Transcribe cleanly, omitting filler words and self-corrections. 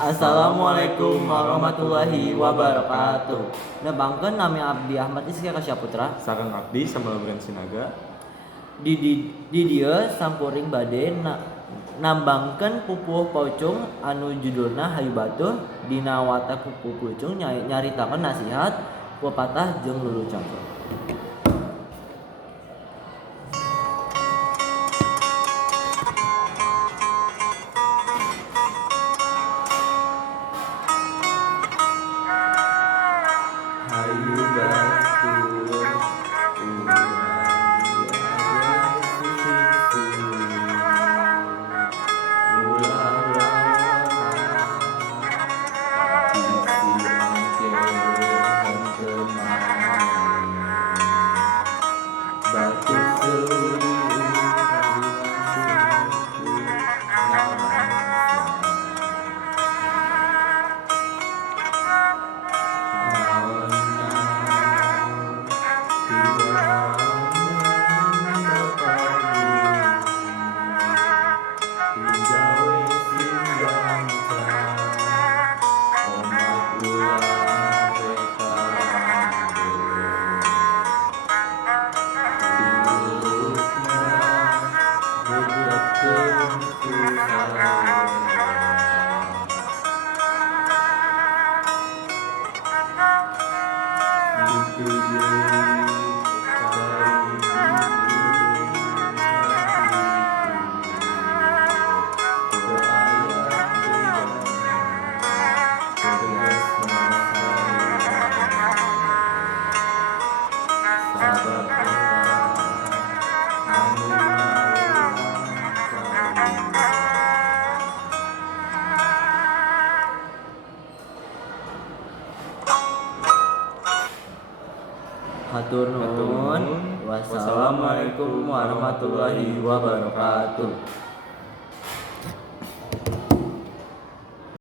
Assalamualaikum warahmatullahi wabarakatuh. Nebangkeun nami abdi Ahmad Rizky Kasyaputra. Sareng abdi Sambalabran Sinaga. Di dieu sampuring bade nambangkeun pupuh pocung anu judulna Hayu Batuh. Dina watak pupuh pocung nyaritakeun nasihat, pepatah jeung lulucon. Hayu Batuh Hatur nuhun. Wassalamualaikum warahmatullahi wabarakatuh.